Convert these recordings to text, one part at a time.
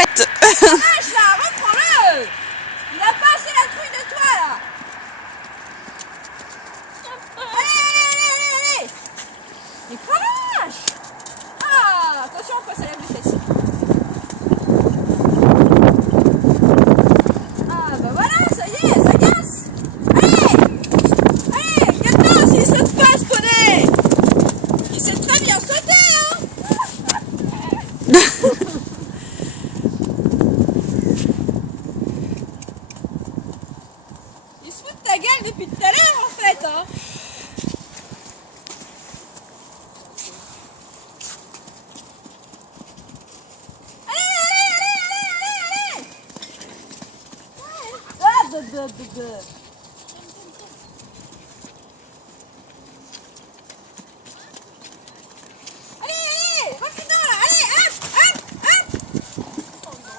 chouette. Lâche là, reprends-le. Il a pas assez la trouille de toi là. Allez. Mais relâche. Ah, attention quand ça lève les fesses. Ah bah voilà, ça y est, ça casse. Allez, regarde-toi s'il saute pas ce poney. Il sait très bien sauter hein. Il se fout de ta gueule depuis tout à l'heure en fait hein. Allez, rapidement là, allez, hop.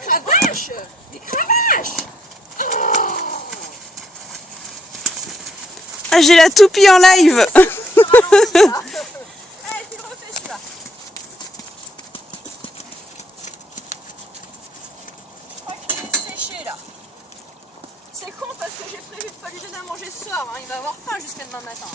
Cravache, des cravaches. Ah, j'ai la toupie en live. Allez, tu le refais celui-là. Je crois qu'il est séché là. C'est con parce que j'ai prévu de pas lui donner à manger ce soir, hein. Il va avoir faim jusqu'à demain matin.